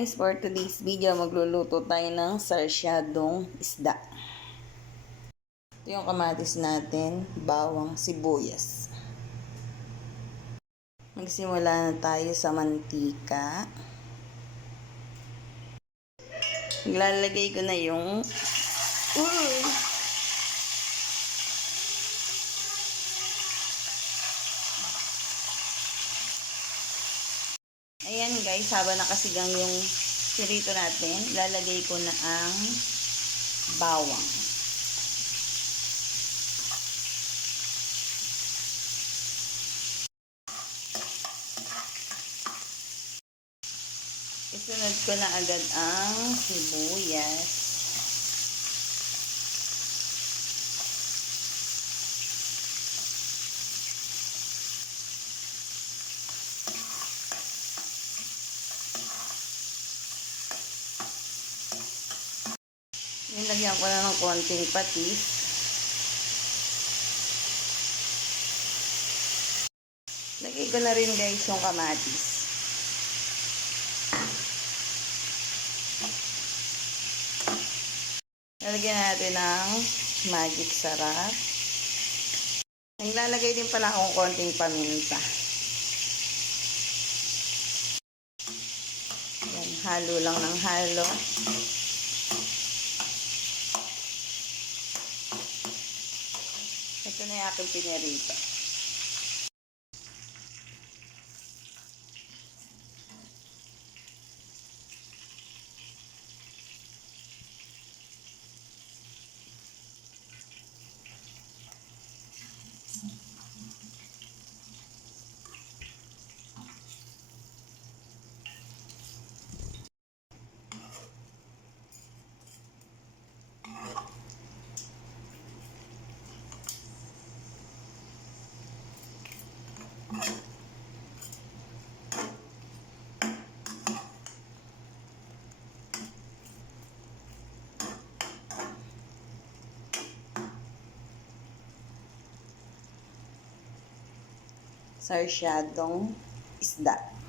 guys, for today's video, magluluto tayo ng sarsyadong isda. Ito yung kamatis natin, bawang, sibuyas. Magsimula na tayo sa mantika. Maglalagay ko na yung Ayan guys, habang nakasigang yung pirito natin, lalagay ko na ang bawang. Isunod ko na agad ang sibuyas. Nilagyan ko na ng konting patis. Lagay ko na rin guys yung kamatis. Lalagyan natin ng magic sarap. Naglalagay din pala akong konting paminta. Yan, halo lang ng halo. Ito na yung aking pinirito. Sarsyadong isda.